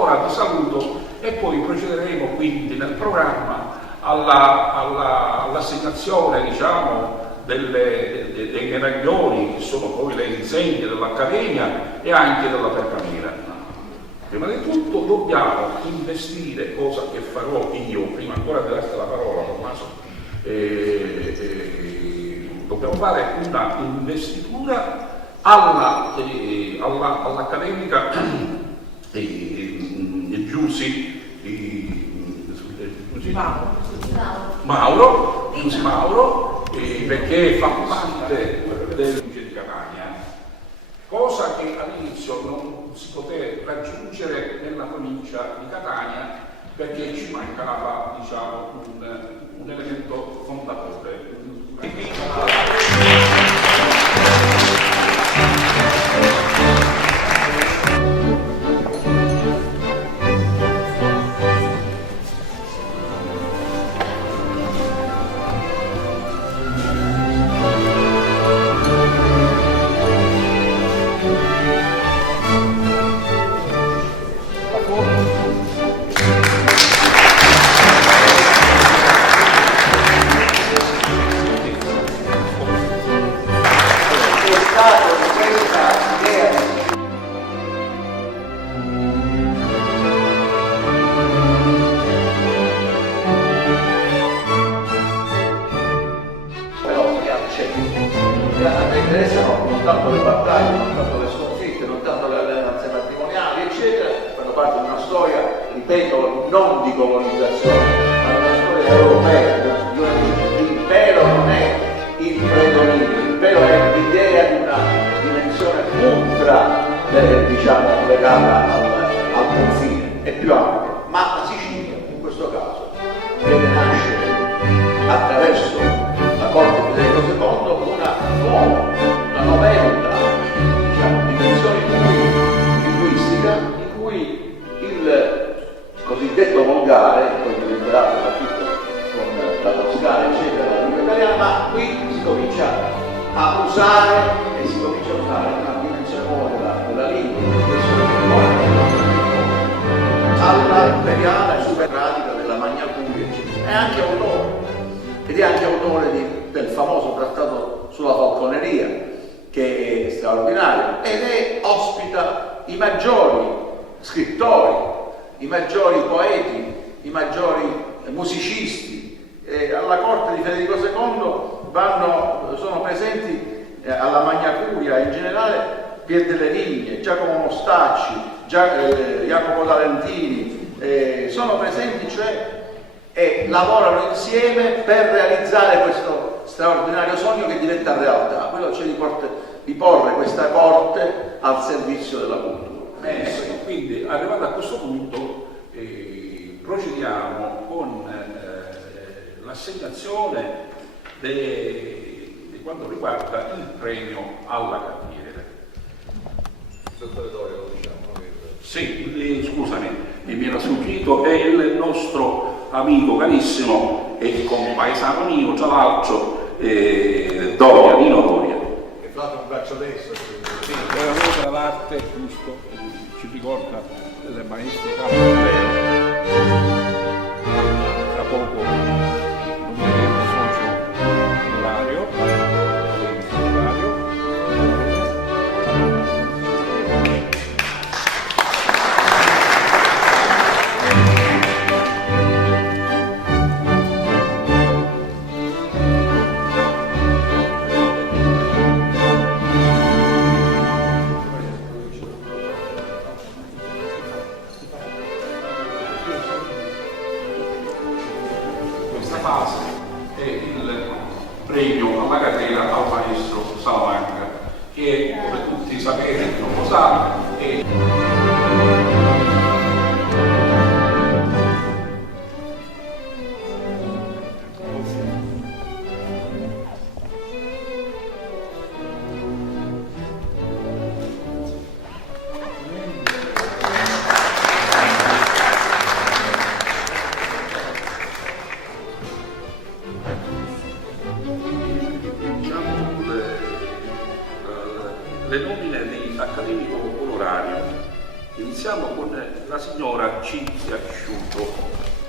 ora ti saluto e poi procederemo quindi nel programma all'assegnazione, diciamo, dei medaglioni che sono poi le insegne dell'Accademia e anche della Pergamena. Prima di tutto dobbiamo investire, cosa che farò io, prima ancora di darti la parola Tommaso, dobbiamo fare una investitura all'Accademica Giussi Mauro, perché fa parte del Luce di Catania, cosa che all'inizio non si poté raggiungere nella provincia di Catania perché ci mancava, diciamo, un elemento fondatore. Non di colonizzazione, ma una storia europea. L'impero non è il predominio, l'impero è l'idea di una dimensione ultra, diciamo, legata al confine, è più ampia. Ma la Sicilia, in questo caso, deve nascere attraverso la corte di Federico II una novella, diciamo, dimensione linguistica in cui il cosiddetto volgare, poi diventerà soprattutto con la toscana eccetera la lingua italiana, ma qui si comincia a usare una dimensione nuova della lingua, alla imperiale e superratica della Magna Curia, eccetera. È anche autore, ed è anche autore del famoso trattato sulla falconeria, che è straordinario, ospita i maggiori scrittori, i maggiori poeti, i maggiori musicisti. Alla corte di Federico II sono presenti alla Magna Curia in generale Pier delle Vigne, Giacomo Mostacci, Jacopo Talentini, sono presenti, cioè, e lavorano insieme per realizzare questo straordinario sogno che diventa realtà, quello cioè di porre questa corte al servizio della cultura. Quindi arrivato a questo punto procediamo con l'assegnazione di quanto riguarda il premio alla cantiere. Sì, scusami, mi era sfuggito, è il nostro amico carissimo e compaesano mio, tra l'altro, Doria, Nino Doria. È fatto un braccio destro. Sì, era da parte, giusto, ci ricorda del maestro Carlo. Tra poco nomineremo socio onorario. Premio alla catena al maestro Salamanca, che come tutti sapete, non lo sa, le nomine di accademico onorario signora Cinzia Sciuto.